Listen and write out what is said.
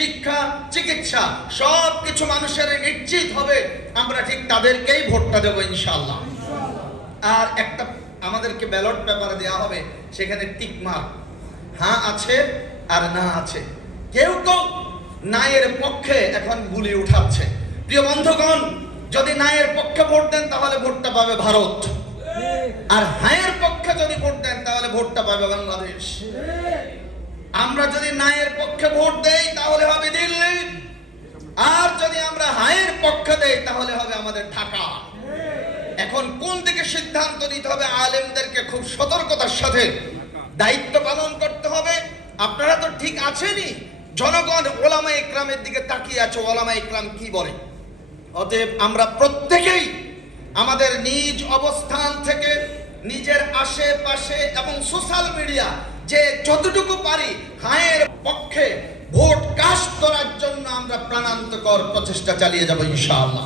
শিক্ষা, চিকিৎসা সবকিছু মানুষের নিশ্চিত হবে, আমরা ঠিক তাদেরকেই ভোটটা দেবো ইনশাআল্লাহ। আর একটা আমাদেরকে ব্যালট পেপারে দেওয়া হবে, সেখানে টিক মার্ক, হ্যাঁ আছে আর না আছে। কেউ কেউ নায়ের পক্ষে এখন গুলি উঠাচ্ছে। প্রিয় বন্ধুগণ, যদি নায়ের পক্ষে ভোট দেন তাহলে ভোটটা পাবে ভারত, আর হায়ের পক্ষে যদি ভোট দেন তাহলে ভোটটা পাবে বাংলাদেশ। আমরা যদি নায়ের পক্ষে ভোট দেই তাহলে হবে দিল্লি, আর যদি আমরা হায়ের পক্ষে দেই তাহলে হবে আমাদের ঢাকা। এখন কোন দিকে সিদ্ধান্ত নিতে হবে, আলেমদেরকে খুব সতর্কতার সাথে দায়িত্ব পালন করতে হবে। আপনারা তো ঠিক আছেনই, জনগণ ওলামা ইকরামের দিকে তাকিয়ে আছে, ওলামা ইকরাম কি বলে। অতএব আমরা প্রত্যেকেই আমাদের নিজ অবস্থান থেকে, নিজের আশেপাশে এবং সোশ্যাল মিডিয়া যে যতটুকু পারি হায়ের পক্ষে ভোট কাস্ট করার জন্য আমরা প্রাণান্তকর প্রচেষ্টা চালিয়ে যাব ইনশাআল্লাহ।